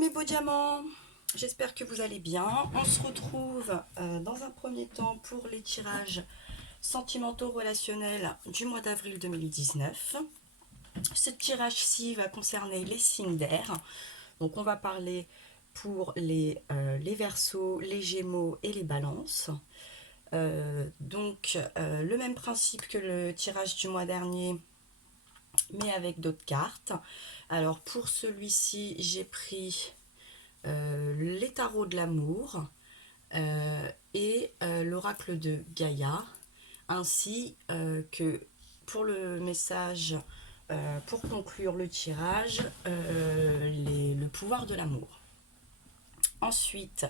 mes beaux diamants, j'espère que vous allez bien. On se retrouve dans un premier temps pour les tirages sentimentaux relationnels du mois d'avril 2019. Ce tirage-ci va concerner les signes d'air. Donc on va parler pour les Verseaux, les Gémeaux et les Balances. Le même principe que le tirage du mois dernier, mais avec d'autres cartes. Alors pour celui-ci, j'ai pris les tarots de l'amour et l'oracle de Gaïa, ainsi que pour le message, pour conclure le tirage, le pouvoir de l'amour. Ensuite,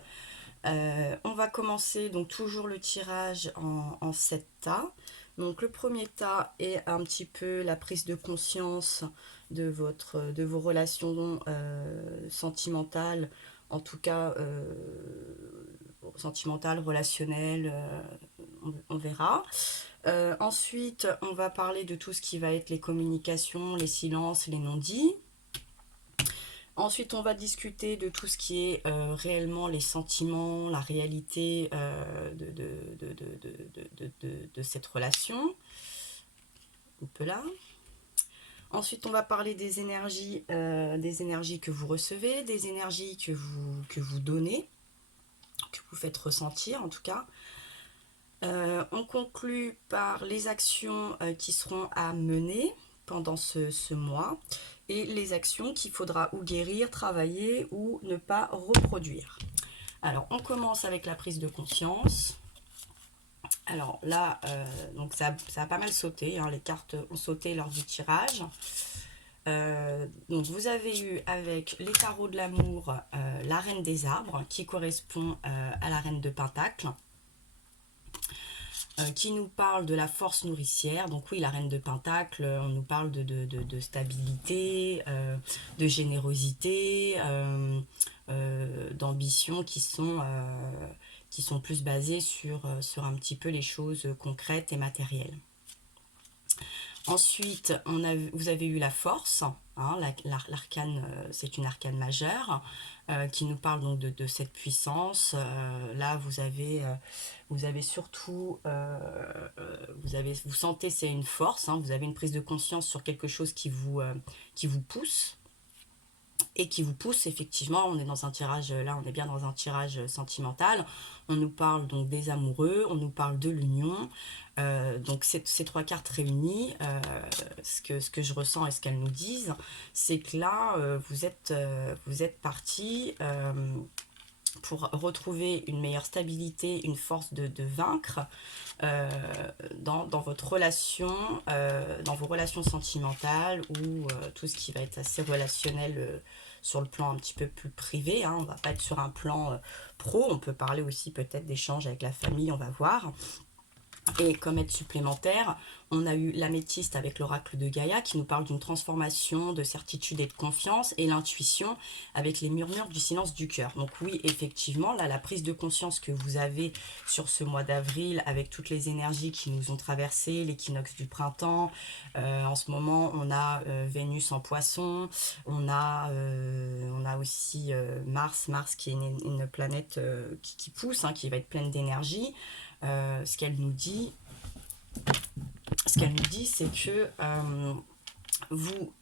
on va commencer donc toujours le tirage en 7 tas. Donc le premier tas est un petit peu la prise de conscience de vos relations sentimentales, en tout cas sentimentales, relationnelles, on verra. Ensuite, on va parler de tout ce qui va être les communications, les silences, les non-dits. Ensuite, on va discuter de tout ce qui est réellement les sentiments, la réalité de cette relation. Un peu là. Ensuite, on va parler des énergies que vous recevez, des énergies que vous donnez, que vous faites ressentir en tout cas. On conclut par les actions qui seront à mener pendant ce mois et les actions qu'il faudra ou guérir, travailler ou ne pas reproduire. Alors, on commence avec la prise de conscience. Alors là, donc ça a pas mal sauté, hein, les cartes ont sauté lors du tirage. Donc vous avez eu avec les tarots de l'amour la reine des arbres qui correspond à la reine de Pentacle, qui nous parle de la force nourricière. Donc oui, la reine de Pentacle, on nous parle de stabilité, de générosité, d'ambition qui sont plus basées sur un petit peu les choses concrètes et matérielles. Ensuite, vous avez eu la force, hein, l'arcane, c'est une arcane majeure qui nous parle donc de cette puissance. Là, vous avez surtout, vous sentez c'est une force, hein, vous avez une prise de conscience sur quelque chose qui vous pousse. Et qui vous pousse effectivement, on est dans un tirage, là on est bien dans un tirage sentimental, on nous parle donc des amoureux, on nous parle de l'union, donc ces trois cartes réunies, ce que je ressens et ce qu'elles nous disent, c'est que là vous êtes partis pour retrouver une meilleure stabilité, une force de vaincre dans votre relation, dans vos relations sentimentales ou tout ce qui va être assez relationnel sur le plan un petit peu plus privé, hein. On va pas être sur un plan pro, on peut parler aussi peut-être d'échanges avec la famille, on va voir. Et comme aide supplémentaire, on a eu l'améthyste avec l'oracle de Gaïa qui nous parle d'une transformation, de certitude et de confiance, et l'intuition avec les murmures du silence du cœur. Donc oui, effectivement, là, la prise de conscience que vous avez sur ce mois d'avril, avec toutes les énergies qui nous ont traversées, l'équinoxe du printemps, en ce moment, on a Vénus en Poisson, on a aussi Mars qui est une planète qui pousse, hein, qui va être pleine d'énergie. Ce qu'elle nous dit, c'est que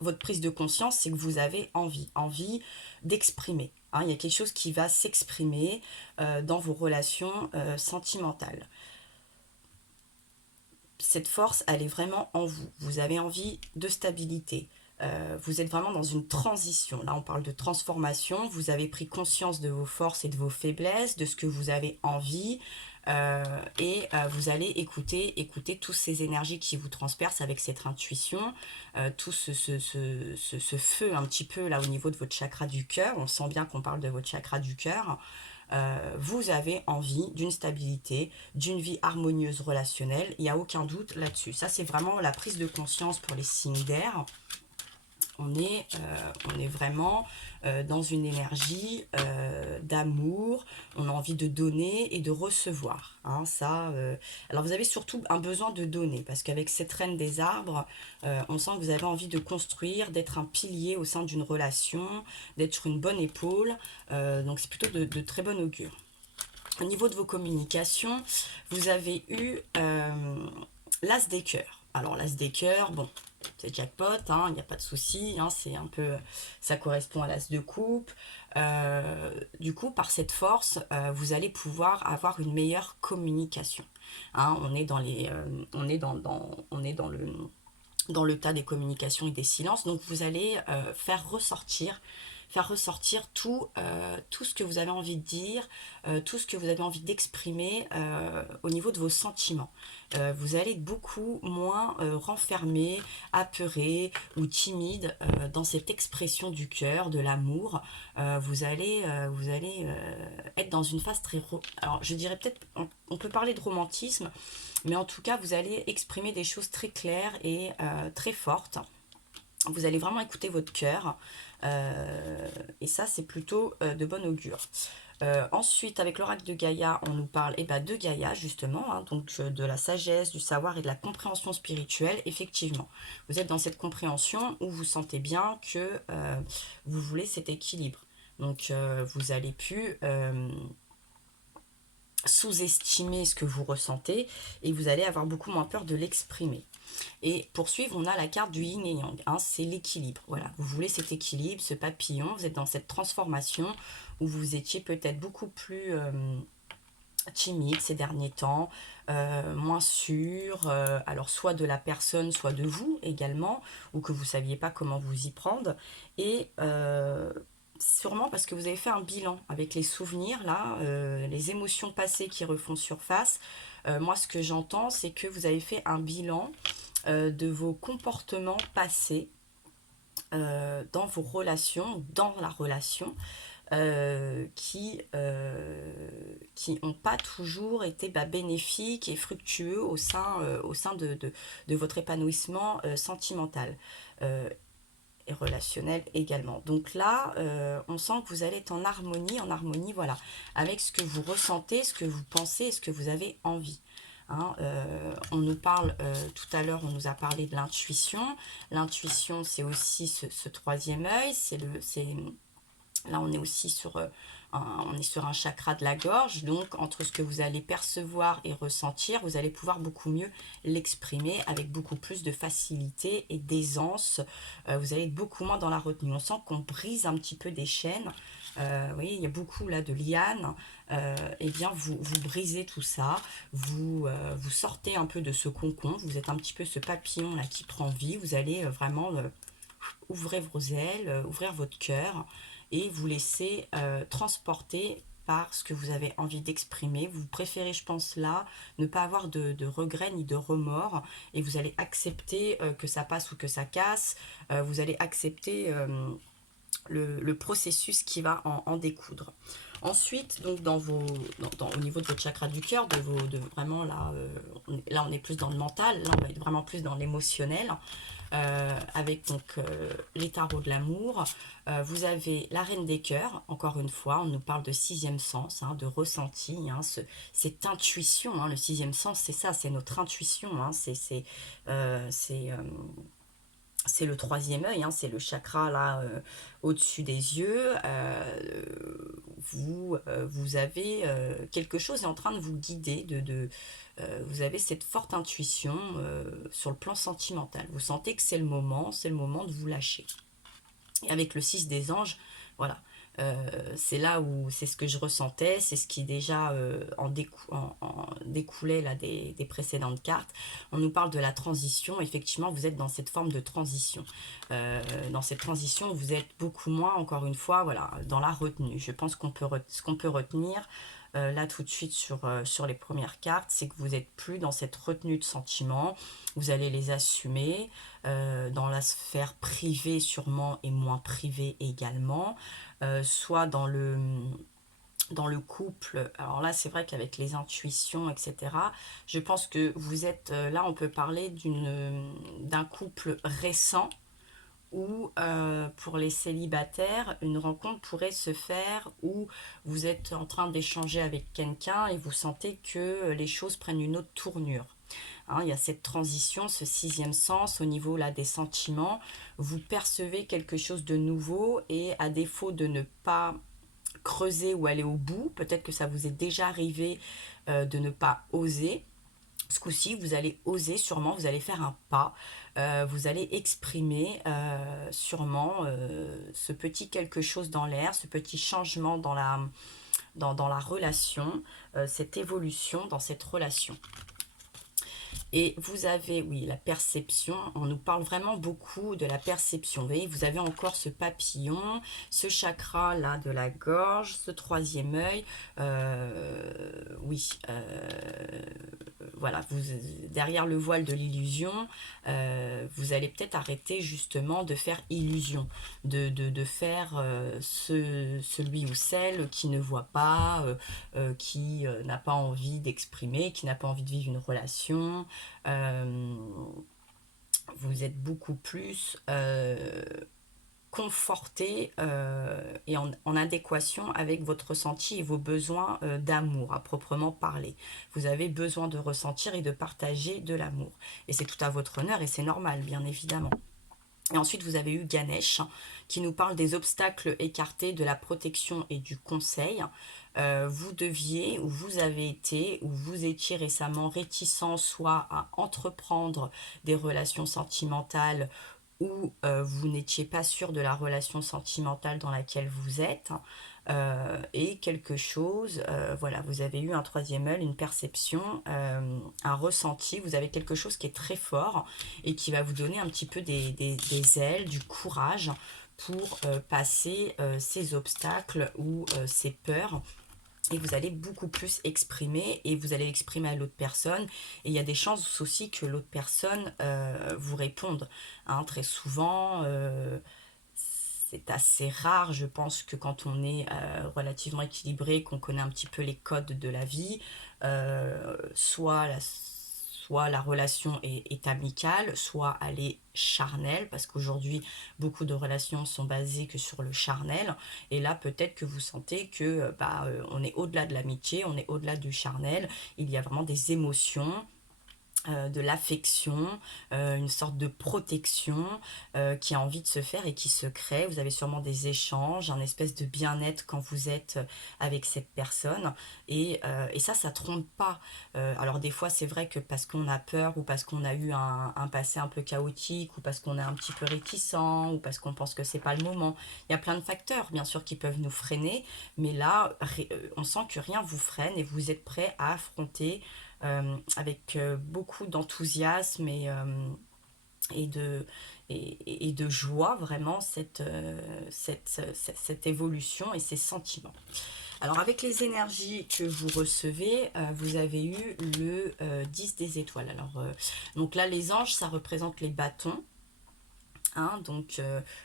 votre prise de conscience, c'est que vous avez envie d'exprimer. Hein, il y a quelque chose qui va s'exprimer dans vos relations sentimentales. Cette force, elle est vraiment en vous. Vous avez envie de stabilité. Vous êtes vraiment dans une transition. Là, on parle de transformation. Vous avez pris conscience de vos forces et de vos faiblesses, de ce que vous avez envie. Vous allez écouter toutes ces énergies qui vous transpercent avec cette intuition, tout ce feu un petit peu là au niveau de votre chakra du cœur. On sent bien qu'on parle de votre chakra du cœur. Vous avez envie d'une stabilité, d'une vie harmonieuse relationnelle, il n'y a aucun doute là-dessus. Ça, c'est vraiment la prise de conscience pour les signes d'air. on est vraiment dans une énergie d'amour, on a envie de donner et de recevoir. Hein, ça, alors vous avez surtout un besoin de donner, parce qu'avec cette reine des arbres, on sent que vous avez envie de construire, d'être un pilier au sein d'une relation, d'être une bonne épaule, donc c'est plutôt de très bon augure. Au niveau de vos communications, vous avez eu l'as des cœurs. Alors l'as des cœurs, bon, c'est jackpot, hein, il n'y a pas de souci, hein, c'est un peu, ça correspond à l'as de coupe. Du coup, par cette force, vous allez pouvoir avoir une meilleure communication. Hein, on est dans les, on est on est dans le tas des communications et des silences. Donc vous allez faire ressortir tout ce que vous avez envie de dire, tout ce que vous avez envie d'exprimer au niveau de vos sentiments. Vous allez être beaucoup moins renfermé, apeuré ou timide dans cette expression du cœur, de l'amour. Vous allez être dans une phase très... Alors je dirais peut-être, on peut parler de romantisme, mais en tout cas, vous allez exprimer des choses très claires et très fortes. Vous allez vraiment écouter votre cœur. Et ça, c'est plutôt de bon augure. Ensuite, avec l'oracle de Gaïa, on nous parle de Gaïa, justement, hein, donc de la sagesse, du savoir et de la compréhension spirituelle. Effectivement, vous êtes dans cette compréhension où vous sentez bien que vous voulez cet équilibre. Donc, vous allez plus sous-estimer ce que vous ressentez et vous allez avoir beaucoup moins peur de l'exprimer. Et pour suivre, on a la carte du yin et yang, hein, c'est l'équilibre. Voilà, vous voulez cet équilibre, ce papillon, vous êtes dans cette transformation où vous étiez peut-être beaucoup plus timide ces derniers temps, moins sûr, alors soit de la personne, soit de vous également, ou que vous ne saviez pas comment vous y prendre. Et sûrement parce que vous avez fait un bilan avec les souvenirs, là, les émotions passées qui refont surface. Moi, ce que j'entends, c'est que vous avez fait un bilan de vos comportements passés dans vos relations, dans la relation, qui n'ont pas toujours été bénéfiques et fructueux au sein de votre épanouissement sentimental. Et relationnel également. Donc là, on sent que vous allez être en harmonie, voilà, avec ce que vous ressentez, ce que vous pensez et ce que vous avez envie. Hein, on nous parle, tout à l'heure, on nous a parlé de l'intuition. L'intuition, c'est aussi ce troisième œil, là, on est aussi on est sur un chakra de la gorge, donc entre ce que vous allez percevoir et ressentir, vous allez pouvoir beaucoup mieux l'exprimer avec beaucoup plus de facilité et d'aisance. Vous allez être beaucoup moins dans la retenue. On sent qu'on brise un petit peu des chaînes. Vous voyez, il y a beaucoup là de lianes. Eh bien, vous brisez tout ça. Vous sortez un peu de ce cocon. Vous êtes un petit peu ce papillon là qui prend vie. Vous allez vraiment ouvrir vos ailes, ouvrir votre cœur et vous laisser transporter par ce que vous avez envie d'exprimer. Vous préférez, je pense là, ne pas avoir de regrets ni de remords et vous allez accepter que ça passe ou que ça casse. Vous allez accepter le processus qui va en découdre. Ensuite, donc au niveau de votre chakra du cœur, vraiment là, là on est plus dans le mental, là on va être vraiment plus dans l'émotionnel. Avec donc les tarots de l'amour. Vous avez la reine des cœurs, encore une fois, on nous parle de sixième sens, hein, de ressenti, hein, cette intuition, hein, le sixième sens, c'est ça, c'est notre intuition, hein, c'est le troisième œil, hein, c'est le chakra là au-dessus des yeux. Vous avez quelque chose est en train de vous guider, vous avez cette forte intuition sur le plan sentimental. Vous sentez que c'est le moment de vous lâcher. Et avec le 6 des anges, voilà, c'est là où c'est ce que je ressentais, c'est ce qui déjà découlait là, des précédentes cartes. On nous parle de la transition, effectivement vous êtes dans cette forme de transition. Dans cette transition vous êtes beaucoup moins, encore une fois, voilà, dans la retenue. Je pense ce qu'on peut retenir là tout de suite sur les premières cartes, c'est que vous n'êtes plus dans cette retenue de sentiments, vous allez les assumer dans la sphère privée sûrement et moins privée également, soit dans le couple. Alors là c'est vrai qu'avec les intuitions etc, je pense que vous êtes là, on peut parler d'un couple récent ou pour les célibataires, une rencontre pourrait se faire où vous êtes en train d'échanger avec quelqu'un et vous sentez que les choses prennent une autre tournure. Hein, il y a cette transition, ce sixième sens au niveau là des sentiments. Vous percevez quelque chose de nouveau et à défaut de ne pas creuser ou aller au bout, peut-être que ça vous est déjà arrivé de ne pas oser. Ce coup-ci, vous allez oser sûrement, vous allez faire un pas, vous allez exprimer sûrement ce petit quelque chose dans l'air, ce petit changement dans la relation, cette évolution dans cette relation. Et vous avez, oui, la perception, on nous parle vraiment beaucoup de la perception. Vous voyez, vous avez encore ce papillon, ce chakra là de la gorge, ce troisième œil. Oui, voilà, vous, derrière le voile de l'illusion, vous allez peut-être arrêter justement de faire illusion, de faire celui ou celle qui ne voit pas, qui n'a pas envie d'exprimer, qui n'a pas envie de vivre une relation. Euh, vous êtes beaucoup plus conforté et en adéquation avec votre ressenti et vos besoins d'amour à proprement parler. Vous avez besoin de ressentir et de partager de l'amour. Et c'est tout à votre honneur et c'est normal, bien évidemment. Et ensuite, vous avez eu Ganesh qui nous parle des obstacles écartés, de la protection et du conseil. Vous deviez, ou vous avez été, ou vous étiez récemment réticent soit à entreprendre des relations sentimentales ou vous n'étiez pas sûr de la relation sentimentale dans laquelle vous êtes. Et quelque chose, voilà, vous avez eu un troisième œil, une perception, un ressenti, vous avez quelque chose qui est très fort et qui va vous donner un petit peu des ailes, du courage pour passer ces obstacles ou ces peurs et vous allez beaucoup plus exprimer et vous allez l'exprimer à l'autre personne et il y a des chances aussi que l'autre personne vous réponde, hein, très souvent c'est assez rare, je pense que quand on est relativement équilibré, qu'on connaît un petit peu les codes de la vie, soit la relation est amicale, soit elle est charnelle, parce qu'aujourd'hui, beaucoup de relations sont basées que sur le charnel. Et là, peut-être que vous sentez que on est au-delà de l'amitié, on est au-delà du charnel. Il y a vraiment des émotions, de l'affection, une sorte de protection qui a envie de se faire et qui se crée. Vous avez sûrement des échanges, un espèce de bien-être quand vous êtes avec cette personne. Et ça trompe pas. Alors des fois, c'est vrai que parce qu'on a peur ou parce qu'on a eu un passé un peu chaotique ou parce qu'on est un petit peu réticent ou parce qu'on pense que c'est pas le moment. Il y a plein de facteurs, bien sûr, qui peuvent nous freiner. Mais là, on sent que rien vous freine et vous êtes prêt à affronter avec beaucoup d'enthousiasme et de, et de joie vraiment cette évolution et ces sentiments. Alors avec les énergies que vous recevez, vous avez eu le 10 des étoiles. Alors donc là les anges ça représente les bâtons. Hein, donc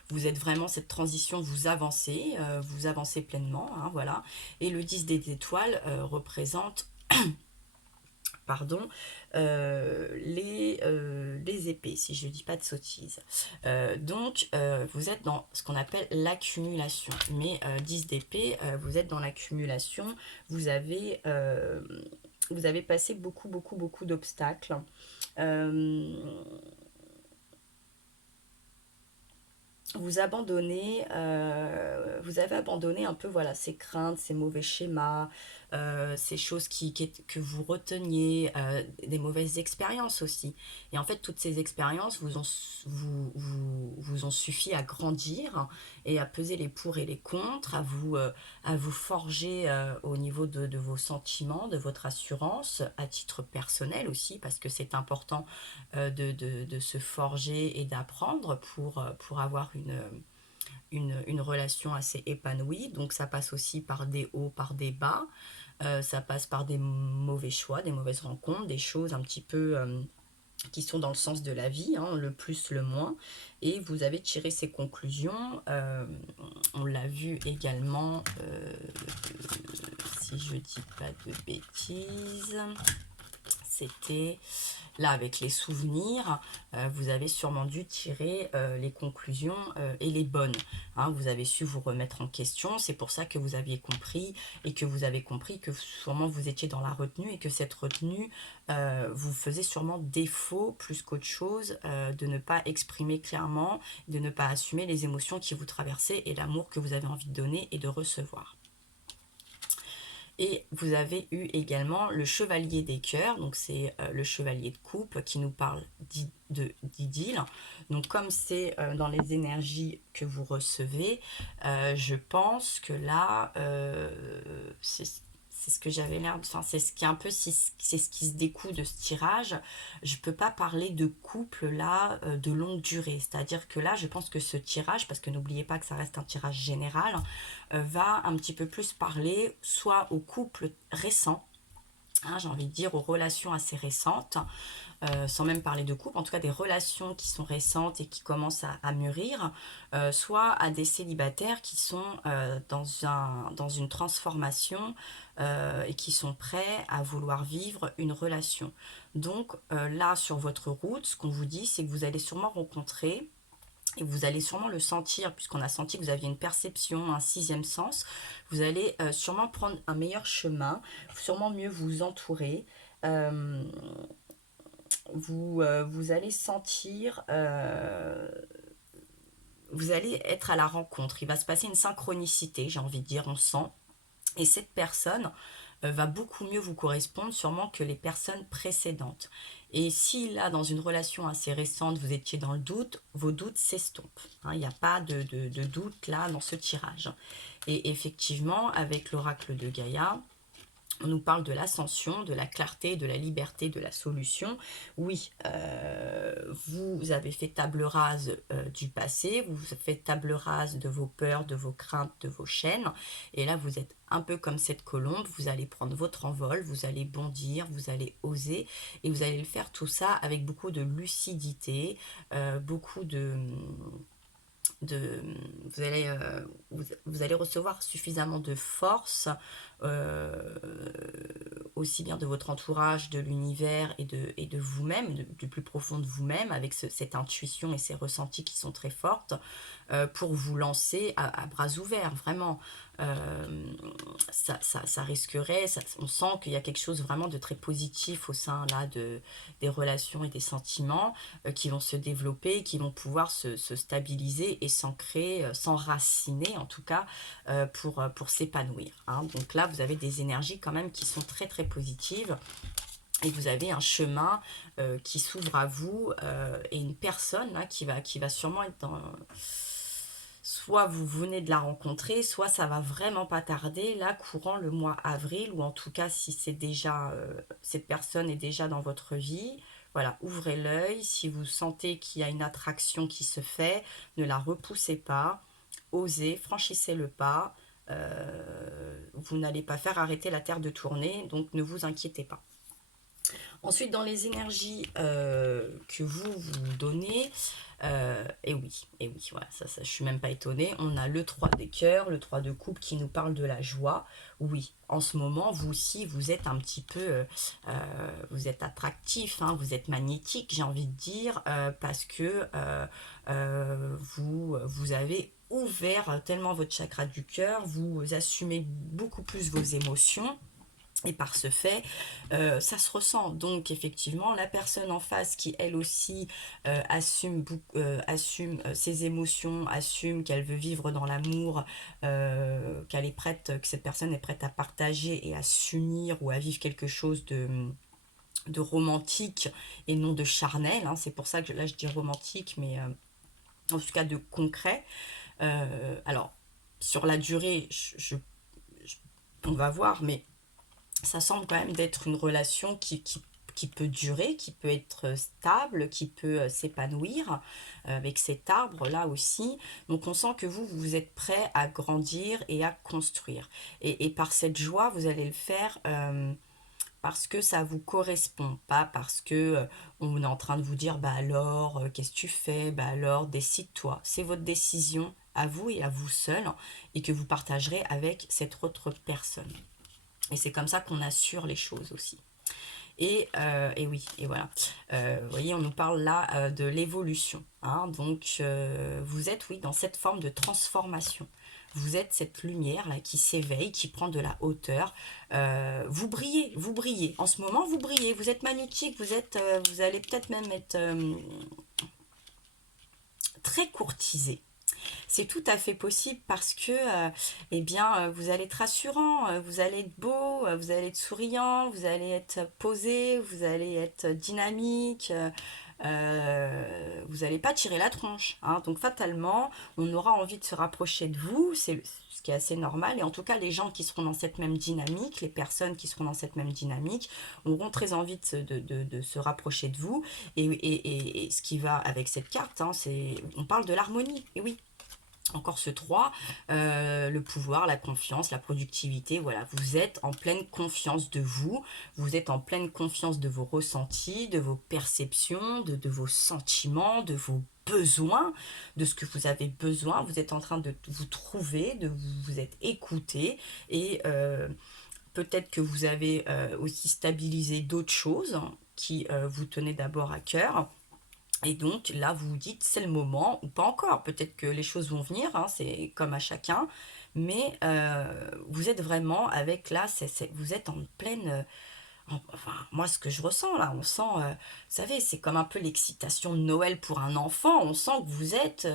vous êtes vraiment cette transition, vous avancez pleinement, hein, voilà. Et le 10 des étoiles représente pardon, les épées, si je ne dis pas de sottises. Donc, vous êtes dans ce qu'on appelle l'accumulation. Mais 10 d'épée, vous êtes dans l'accumulation. Vous avez passé beaucoup, beaucoup, beaucoup d'obstacles. Euh, vous avez abandonné un peu voilà ces craintes, ces mauvais schémas, ces choses que vous reteniez, des mauvaises expériences aussi. Et en fait, toutes ces expériences vous ont suffi à grandir et à peser les pour et les contre, à vous forger au niveau de vos sentiments, de votre assurance, à titre personnel aussi, parce que c'est important de se forger et d'apprendre pour avoir une relation assez épanouie. Donc ça passe aussi par des hauts, par des bas. Ça passe par des mauvais choix, des mauvaises rencontres, des choses un petit peu qui sont dans le sens de la vie, hein, le plus, le moins. Et vous avez tiré ces conclusions. On l'a vu également, si je dis pas de bêtises, c'était là avec les souvenirs, vous avez sûrement dû tirer les conclusions et les bonnes. Hein, vous avez su vous remettre en question, c'est pour ça que vous aviez compris et que vous avez compris que sûrement vous étiez dans la retenue et que cette retenue vous faisait sûrement défaut plus qu'autre chose de ne pas exprimer clairement, de ne pas assumer les émotions qui vous traversaient et l'amour que vous avez envie de donner et de recevoir. Et vous avez eu également le chevalier des cœurs, donc c'est le chevalier de coupe qui nous parle d'idylle. Donc comme c'est dans les énergies que vous recevez, je pense que là, c'est ce que j'avais l'air de... Enfin, c'est ce qui est un peu... C'est ce qui se découle de ce tirage. Je peux pas parler de couple là de longue durée. C'est-à-dire que là, je pense que ce tirage, parce que n'oubliez pas que ça reste un tirage général, va un petit peu plus parler soit aux couples récents, hein, j'ai envie de dire aux relations assez récentes, sans même parler de couple, en tout cas des relations qui sont récentes et qui commencent à mûrir, soit à des célibataires qui sont dans une transformation et qui sont prêts à vouloir vivre une relation. Donc là, sur votre route, ce qu'on vous dit, c'est que vous allez sûrement rencontrer, et vous allez sûrement le sentir, puisqu'on a senti que vous aviez une perception, un sixième sens, vous allez sûrement prendre un meilleur chemin, sûrement mieux vous entourer. Euh, vous allez sentir, vous allez être à la rencontre. Il va se passer une synchronicité, j'ai envie de dire, on sent. Et cette personne va beaucoup mieux vous correspondre sûrement que les personnes précédentes. Et si là, dans une relation assez récente, vous étiez dans le doute, vos doutes s'estompent. Hein, il n'y a pas de doute là dans ce tirage. Et effectivement, avec l'oracle de Gaïa, on nous parle de l'ascension, de la clarté, de la liberté, de la solution. Oui, vous avez fait table rase du passé, vous faites table rase de vos peurs, de vos craintes, de vos chaînes. Et là, vous êtes un peu comme cette colombe, vous allez prendre votre envol, vous allez bondir, vous allez oser. Et vous allez le faire tout ça avec beaucoup de lucidité, beaucoup de vous allez recevoir suffisamment de force, euh, aussi bien de votre entourage, de l'univers et de vous-même, du plus profond de vous-même, avec cette intuition et ces ressentis qui sont très fortes, pour vous lancer à bras ouverts, vraiment. Euh, ça risquerait, on sent qu'il y a quelque chose vraiment de très positif au sein là des relations et des sentiments qui vont se développer, qui vont pouvoir se stabiliser et s'ancrer, s'enraciner en tout cas, pour s'épanouir. Hein. Donc là, vous avez des énergies quand même qui sont très très positives. Et vous avez un chemin qui s'ouvre à vous et une personne là, qui va sûrement être dans... Soit vous venez de la rencontrer, soit ça va vraiment pas tarder, là, courant le mois avril, ou en tout cas si c'est déjà cette personne est déjà dans votre vie. Voilà, ouvrez l'œil. Si vous sentez qu'il y a une attraction qui se fait, ne la repoussez pas. Osez, franchissez le pas. Vous n'allez pas faire arrêter la Terre de tourner, donc ne vous inquiétez pas. Ensuite, dans les énergies que vous donnez, et oui, voilà, ça, je suis même pas étonnée. On a le 3 des cœurs, le 3 de coupe qui nous parle de la joie. Oui, en ce moment, vous aussi, vous êtes un petit peu, vous êtes attractif, hein, vous êtes magnétique, j'ai envie de dire, parce que vous avez ouvert tellement votre chakra du cœur, vous assumez beaucoup plus vos émotions. Et par ce fait, ça se ressent. Donc effectivement, la personne en face qui elle aussi assume ses émotions, assume qu'elle veut vivre dans l'amour, qu'elle est prête, que cette personne est prête à partager et à s'unir ou à vivre quelque chose de romantique et non de charnel. Hein. C'est pour ça que là je dis romantique, mais en tout cas de concret. Alors sur la durée, on va voir, mais ça semble quand même d'être une relation qui peut durer, qui peut être stable, qui peut s'épanouir avec cet arbre là aussi. Donc on sent que vous êtes prêt à grandir et à construire. Et par cette joie, vous allez le faire parce que ça vous correspond, pas parce que on est en train de vous dire bah alors, qu'est-ce que tu fais, bah alors, décide-toi. C'est votre décision à vous et à vous seul et que vous partagerez avec cette autre personne. Et c'est comme ça qu'on assure les choses aussi. Et oui, et voilà. Vous voyez, on nous parle là de l'évolution, hein. Donc, vous êtes, oui, dans cette forme de transformation. Vous êtes cette lumière là qui s'éveille, qui prend de la hauteur. Vous brillez, vous brillez. En ce moment, vous brillez. Vous êtes magnétique. Vous allez peut-être même être très courtisé. C'est tout à fait possible parce que, eh bien, vous allez être rassurant, vous allez être beau, vous allez être souriant, vous allez être posé, vous allez être dynamique, vous n'allez pas tirer la tronche, hein. Donc fatalement, on aura envie de se rapprocher de vous, c'est ce qui est assez normal. Et en tout cas, les gens qui seront dans cette même dynamique, les personnes qui seront dans cette même dynamique, auront très envie de se rapprocher de vous. Et ce qui va avec cette carte, hein, on parle de l'harmonie. Et oui, encore ce 3, le pouvoir, la confiance, la productivité, voilà, vous êtes en pleine confiance de vous, vous êtes en pleine confiance de vos ressentis, de vos perceptions, de vos sentiments, de vos besoins, de ce que vous avez besoin, vous êtes en train de vous trouver, de vous êtes écouté, et peut-être que vous avez aussi stabilisé d'autres choses, hein, qui vous tenaient d'abord à cœur. Et donc là, vous vous dites, c'est le moment, ou pas encore. Peut-être que les choses vont venir, hein, c'est comme à chacun. Mais vous êtes vraiment avec là, vous êtes en pleine... enfin, moi, ce que je ressens là, on sent, vous savez, c'est comme un peu l'excitation de Noël pour un enfant. On sent que vous êtes...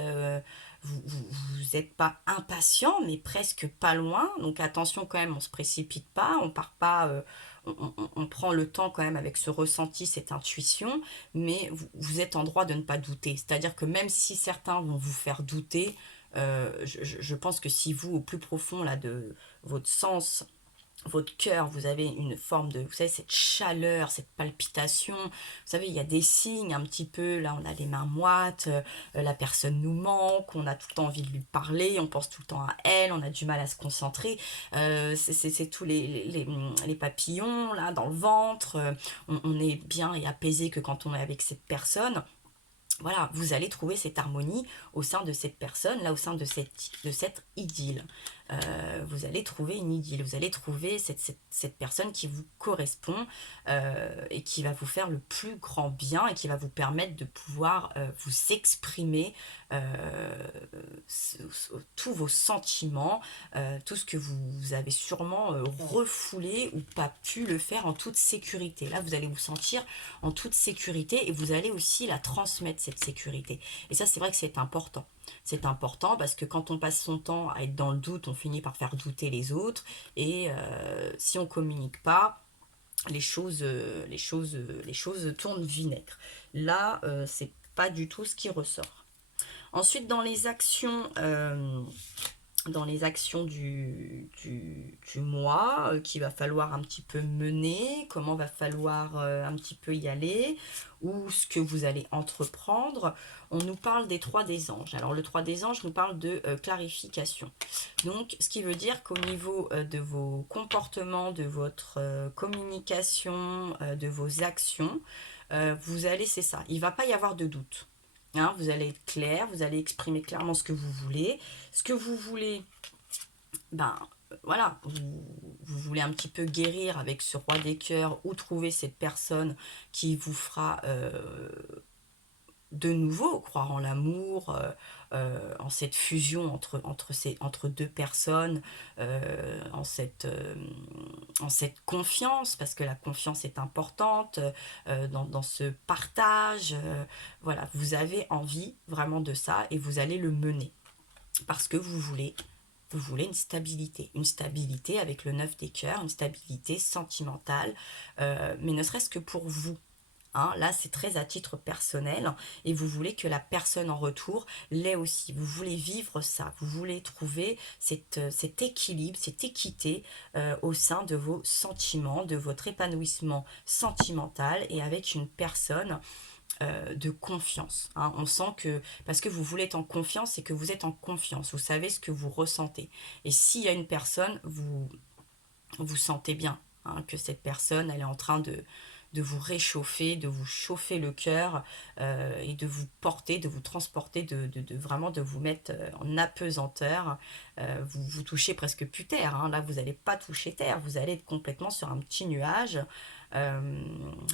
vous êtes pas impatient, mais presque pas loin. Donc attention quand même, on se précipite pas, on part pas... on prend le temps quand même avec ce ressenti, cette intuition, mais vous êtes en droit de ne pas douter. C'est-à-dire que même si certains vont vous faire douter, je pense que si vous, au plus profond là, de votre sens, votre cœur, vous avez une forme de, vous savez, cette chaleur, cette palpitation. Vous savez, il y a des signes un petit peu, là on a les mains moites, la personne nous manque, on a tout le temps envie de lui parler, on pense tout le temps à elle, on a du mal à se concentrer. C'est tous les papillons là dans le ventre. On est bien et apaisé que quand on est avec cette personne. Voilà, vous allez trouver cette harmonie au sein de cette personne, là au sein de cette idylle. Vous allez trouver une idylle, vous allez trouver cette personne qui vous correspond, et qui va vous faire le plus grand bien et qui va vous permettre de pouvoir vous exprimer tous vos sentiments, tout ce que vous avez sûrement refoulé ou pas pu le faire en toute sécurité. Là, vous allez vous sentir en toute sécurité et vous allez aussi la transmettre, cette sécurité. Et ça, c'est vrai que c'est important. C'est important parce que quand on passe son temps à être dans le doute, on finit par faire douter les autres. Et si on communique pas, les choses tournent vinaigre. Là, c'est pas du tout ce qui ressort. Ensuite, dans les actions du mois, qu'il va falloir un petit peu mener, comment va falloir un petit peu y aller, ou ce que vous allez entreprendre, on nous parle des 3 des anges. Alors le 3 des anges nous parle de clarification. Donc ce qui veut dire qu'au niveau de vos comportements, de votre communication, de vos actions, vous allez, c'est ça, il ne va pas y avoir de doute. Hein, vous allez être clair, vous allez exprimer clairement ce que vous voulez. Ce que vous voulez, ben voilà, vous voulez un petit peu guérir avec ce roi des cœurs ou trouver cette personne qui vous fera de nouveau croire en l'amour, en cette fusion entre deux personnes, en cette confiance, parce que la confiance est importante, dans ce partage. Voilà, vous avez envie vraiment de ça et vous allez le mener parce que vous voulez une stabilité avec le 9 des cœurs, une stabilité sentimentale, mais ne serait-ce que pour vous. Hein, là, c'est très à titre personnel et vous voulez que la personne en retour l'ait aussi. Vous voulez vivre ça, vous voulez trouver cet équilibre, cette équité au sein de vos sentiments, de votre épanouissement sentimental et avec une personne de confiance. Hein. On sent que, parce que vous voulez être en confiance, c'est que vous êtes en confiance, vous savez ce que vous ressentez. Et s'il y a une personne, vous sentez bien, hein, que cette personne, elle est en train de vous réchauffer, de vous chauffer le cœur et de vous porter, de vous transporter, vraiment de vous mettre en apesanteur. Vous touchez presque plus terre, hein. Là, vous n'allez pas toucher terre, vous allez être complètement sur un petit nuage. Euh,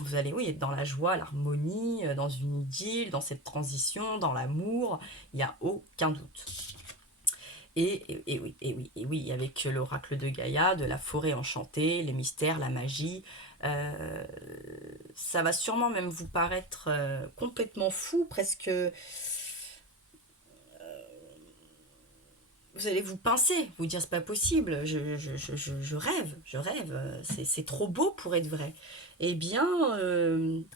Vous allez, oui, être dans la joie, l'harmonie, dans une idylle, dans cette transition, dans l'amour, il n'y a aucun doute. Et oui, avec l'oracle de Gaïa, de la forêt enchantée, les mystères, la magie, euh, ça va sûrement même vous paraître complètement fou, presque. Vous allez vous pincer, vous dire c'est pas possible, je rêve, c'est trop beau pour être vrai. Eh bien,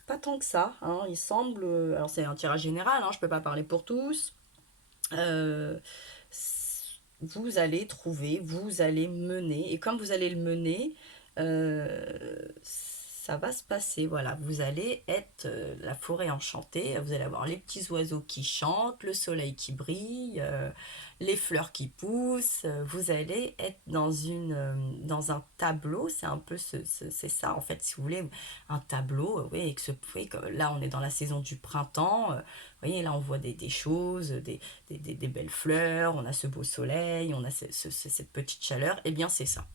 pas tant que ça, hein, il semble. Alors c'est un tirage général, hein, je peux pas parler pour tous. Euh, Vous allez trouver, vous allez mener, et comme vous allez le mener, ça va se passer. Voilà, vous allez être la forêt enchantée, vous allez avoir les petits oiseaux qui chantent, le soleil qui brille, les fleurs qui poussent. Vous allez être dans un tableau, c'est un peu c'est ça en fait, si vous voulez, un tableau, oui, avec oui, là on est dans la saison du printemps. Vous voyez, là on voit des choses, des belles fleurs, on a ce beau soleil, on a cette petite chaleur. Eh bien c'est ça.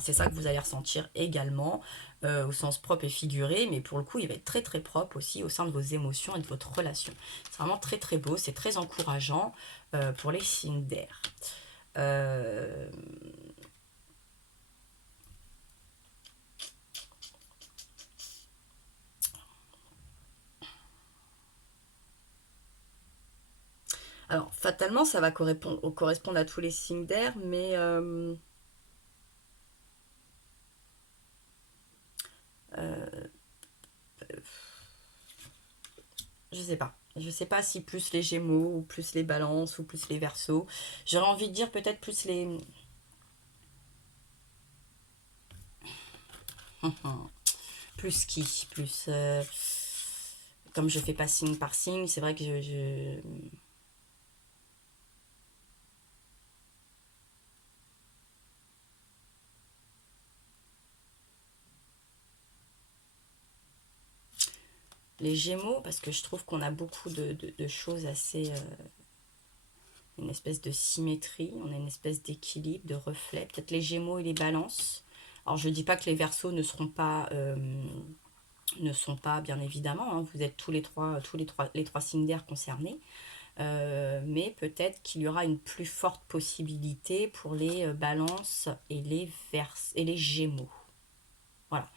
C'est ça que vous allez ressentir également au sens propre et figuré, mais pour le coup il va être très très propre aussi au sein de vos émotions et de votre relation. C'est vraiment très très beau, c'est très encourageant pour les signes d'air. Euh, alors fatalement ça va correspondre à tous les signes d'air, mais euh, je sais pas. Je sais pas si plus les Gémeaux ou plus les Balances ou plus les Verseaux. J'aurais envie de dire peut-être plus les plus qui, plus comme je fais pas signe par signe, c'est vrai que les Gémeaux parce que je trouve qu'on a beaucoup de choses assez une espèce de symétrie, on a une espèce d'équilibre, de reflet. Peut-être les Gémeaux et les Balances. Alors je dis pas que les Verseaux ne sont pas bien évidemment, hein, vous êtes les trois signes d'air concernés. Mais peut-être qu'il y aura une plus forte possibilité pour les balances et et les gémeaux. Voilà.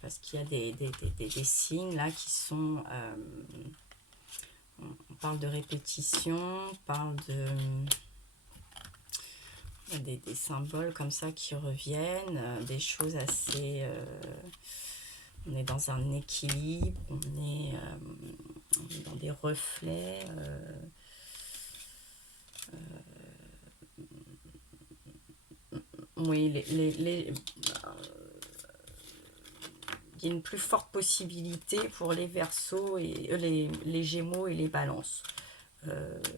Parce qu'il y a des signes là qui sont. On parle de répétition, on parle des symboles comme ça qui reviennent, des choses assez. On est dans un équilibre, on est dans des reflets. Oui, il y a une plus forte possibilité pour les Verseaux et les Gémeaux et les Balances.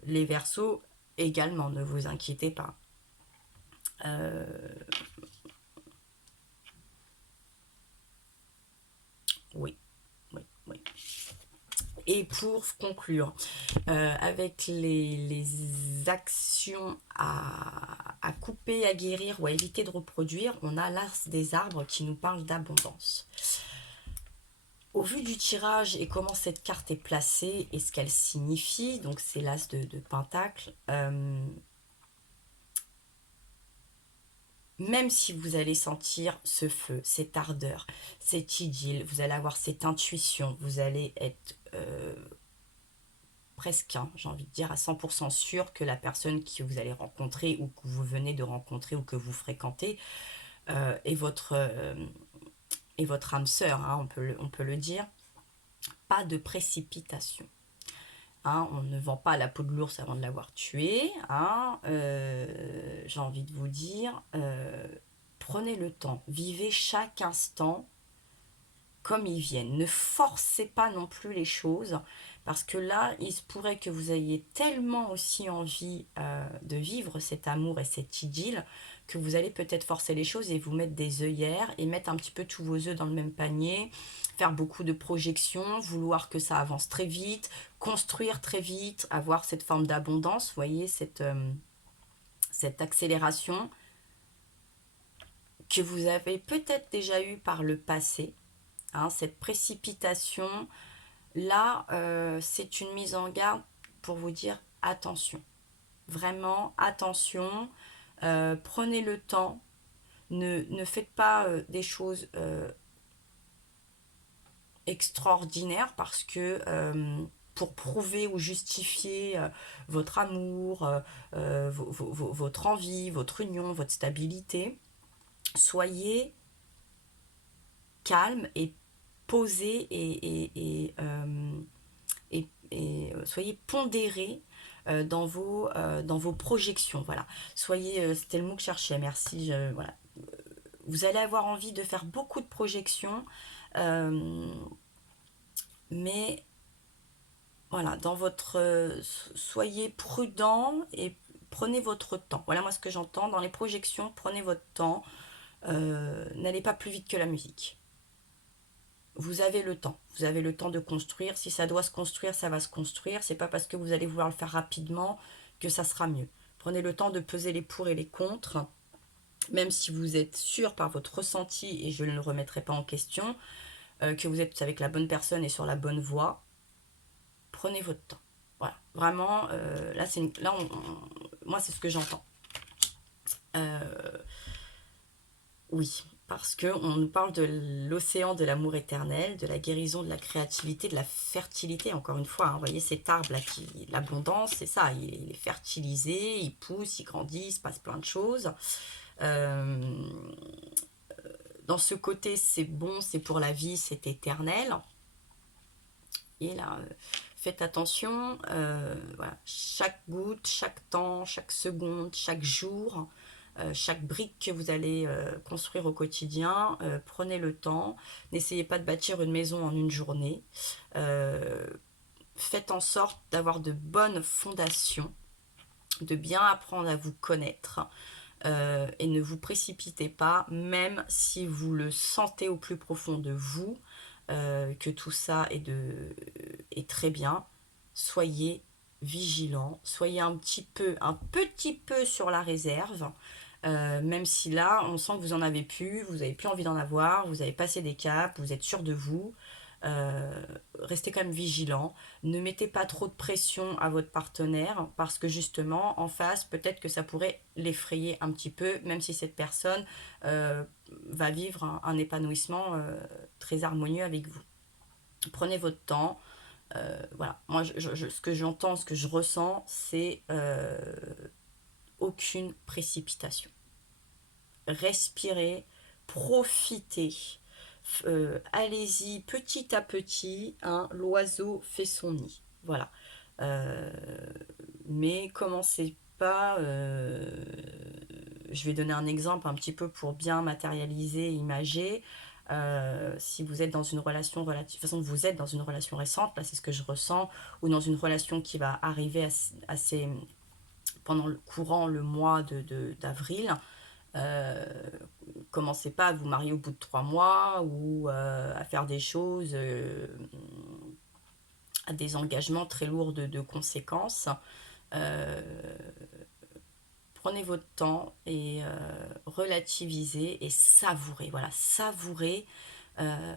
Les Verseaux également, ne vous inquiétez pas. Euh, oui, oui, oui. Et pour conclure, avec les actions à couper, à guérir ou à éviter de reproduire, on a l'as des arbres qui nous parle d'abondance. Au vu du tirage et comment cette carte est placée et ce qu'elle signifie, donc c'est l'as de Pentacle, même si vous allez sentir ce feu, cette ardeur, cette idylle, vous allez avoir cette intuition, vous allez être presque, hein, j'ai envie de dire, à 100% sûr que la personne que vous allez rencontrer ou que vous venez de rencontrer ou que vous fréquentez est votre âme sœur, hein, on peut le dire. Pas de précipitation. Hein, on ne vend pas la peau de l'ours avant de l'avoir tué. Hein, j'ai envie de vous dire, prenez le temps, vivez chaque instant comme ils viennent. Ne forcez pas non plus les choses Parce que là, il se pourrait que vous ayez tellement aussi envie de vivre cet amour et cette idylle que vous allez peut-être forcer les choses et vous mettre des œillères et mettre un petit peu tous vos œufs dans le même panier, faire beaucoup de projections, vouloir que ça avance très vite, construire très vite, avoir cette forme d'abondance, vous voyez, cette accélération que vous avez peut-être déjà eu par le passé, hein, cette précipitation. Là, c'est une mise en garde pour vous dire attention. Vraiment, attention. Prenez le temps. Ne faites pas des choses extraordinaires parce que pour prouver ou justifier votre amour, votre envie, votre union, votre stabilité, soyez calme et posé et soyez pondéré dans vos projections. Voilà. Soyez, c'était le mot que je cherchais, merci. Voilà. Vous allez avoir envie de faire beaucoup de projections, euh, mais voilà, dans votre. Soyez prudent et prenez votre temps. Voilà moi ce que j'entends. Dans les projections, prenez votre temps. N'allez pas plus vite que la musique. Vous avez le temps. Vous avez le temps de construire. Si ça doit se construire, ça va se construire. C'est pas parce que vous allez vouloir le faire rapidement que ça sera mieux. Prenez le temps de peser les pour et les contre. Même si vous êtes sûr par votre ressenti, et je ne le remettrai pas en question, que vous êtes avec la bonne personne et sur la bonne voie, prenez votre temps. Voilà. Vraiment, moi, c'est ce que j'entends. Oui, parce qu'on nous parle de l'océan de l'amour éternel, de la guérison, de la créativité, de la fertilité. Encore une fois, hein, vous voyez cet arbre-là, l'abondance, c'est ça, il est fertilisé, il pousse, il grandit, il se passe plein de choses. Euh, dans ce côté, c'est bon, c'est pour la vie, c'est éternel. Et là, faites attention, voilà, chaque goutte, chaque temps, chaque seconde, chaque jour, chaque brique que vous allez construire au quotidien, prenez le temps. N'essayez pas de bâtir une maison en une journée. Euh, Faites en sorte d'avoir de bonnes fondations, de bien apprendre à vous connaître. Et ne vous précipitez pas, même si vous le sentez au plus profond de vous, que tout ça est très bien. Soyez vigilant, soyez un petit peu sur la réserve, même si là, on sent que vous en avez plus, vous n'avez plus envie d'en avoir, vous avez passé des caps, vous êtes sûr de vous. Restez quand même vigilant. Ne mettez pas trop de pression à votre partenaire parce que justement, en face, peut-être que ça pourrait l'effrayer un petit peu, même si cette personne euh, va vivre un épanouissement très harmonieux avec vous. Prenez votre temps. Voilà, moi, ce que j'entends, ce que je ressens, c'est aucune précipitation. Respirez, profitez. Allez-y petit à petit, hein, l'oiseau fait son nid. Voilà. Euh, mais commencez pas. Je vais donner un exemple un petit peu pour bien matérialiser, imager. Si vous êtes dans une relation relative, de toute façon vous êtes dans une relation récente, là c'est ce que je ressens, ou dans une relation qui va arriver assez pendant le mois d'avril, euh, commencez pas à vous marier au bout de 3 mois ou à faire des choses, à des engagements très lourds de conséquences. Euh, Prenez votre temps et relativisez et savourez. Voilà, savourez. euh,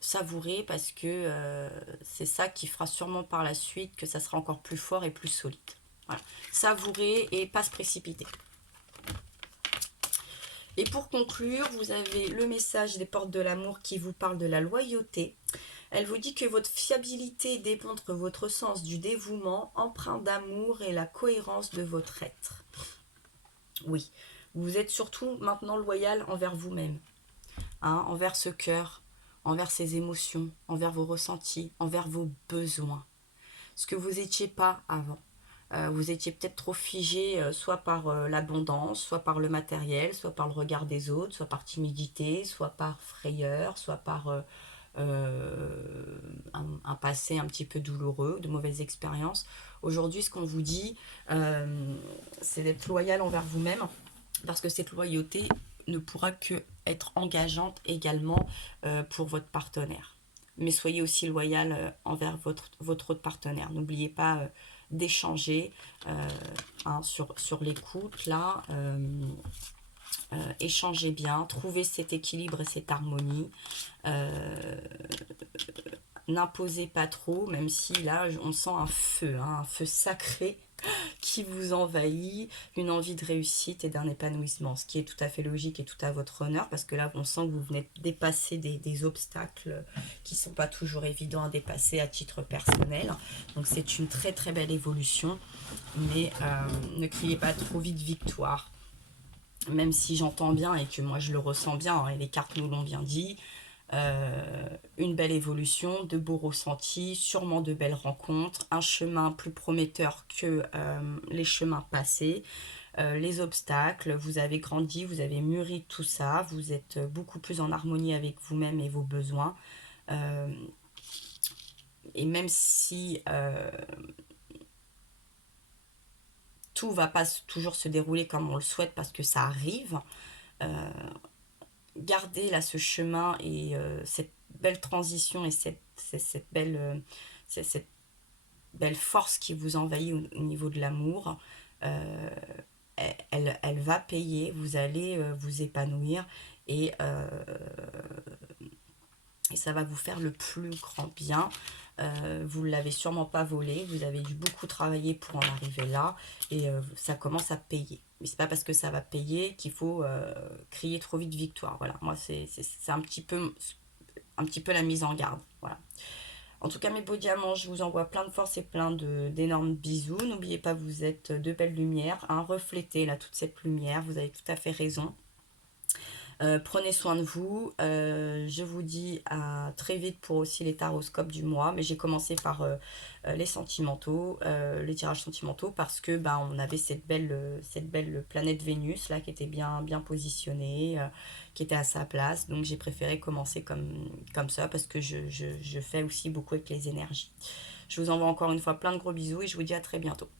Savourez parce que c'est ça qui fera sûrement par la suite que ça sera encore plus fort et plus solide. Voilà. Savourez et pas se précipiter. Et pour conclure, vous avez le message des portes de l'amour qui vous parle de la loyauté. Elle vous dit que votre fiabilité démontre votre sens du dévouement, empreint d'amour et la cohérence de votre être. Oui, vous êtes surtout maintenant loyal envers vous-même, hein, envers ce cœur, envers ses émotions, envers vos ressentis, envers vos besoins. Ce que vous n'étiez pas avant. Vous étiez peut-être trop figé, soit par l'abondance, soit par le matériel, soit par le regard des autres, soit par timidité, soit par frayeur, soit par un passé un petit peu douloureux, de mauvaises expériences. Aujourd'hui, ce qu'on vous dit, c'est d'être loyal envers vous-même, parce que cette loyauté ne pourra que être engageante également pour votre partenaire. Mais soyez aussi loyal envers votre autre partenaire. N'oubliez pas d'échanger sur l'écoute, là. Échangez bien, trouvez cet équilibre et cette harmonie. N'imposez pas trop, même si là on sent un feu sacré qui vous envahit, une envie de réussite et d'un épanouissement, ce qui est tout à fait logique et tout à votre honneur, parce que là on sent que vous venez de dépasser des obstacles qui ne sont pas toujours évidents à dépasser à titre personnel. Donc c'est une très très belle évolution, mais ne criez pas trop vite victoire. Même si j'entends bien et que moi je le ressens bien, hein, et les cartes nous l'ont bien dit, une belle évolution, de beaux ressentis, sûrement de belles rencontres, un chemin plus prometteur que les chemins passés, les obstacles, vous avez grandi, vous avez mûri tout ça, vous êtes beaucoup plus en harmonie avec vous-même et vos besoins. Euh, et même si tout va pas toujours se dérouler comme on le souhaite parce que ça arrive, euh, gardez là ce chemin et cette belle transition et cette belle force qui vous envahit au niveau de l'amour, euh, elle va payer, vous allez vous épanouir et, euh, et ça va vous faire le plus grand bien. Vous ne l'avez sûrement pas volé, vous avez dû beaucoup travailler pour en arriver là et ça commence à payer. Mais c'est pas parce que ça va payer qu'il faut crier trop vite victoire. Voilà, moi c'est un petit peu la mise en garde. Voilà. En tout cas, mes beaux diamants, je vous envoie plein de force et plein d'énormes bisous. N'oubliez pas, vous êtes de belles lumières, hein, reflétez là toute cette lumière, vous avez tout à fait raison. Prenez soin de vous. Je vous dis à très vite pour aussi les taroscopes du mois. Mais j'ai commencé par les sentimentaux, les tirages sentimentaux, parce que bah, on avait cette belle planète Vénus là qui était bien positionnée, qui était à sa place. Donc j'ai préféré commencer comme ça parce que je fais aussi beaucoup avec les énergies. Je vous envoie encore une fois plein de gros bisous et je vous dis à très bientôt.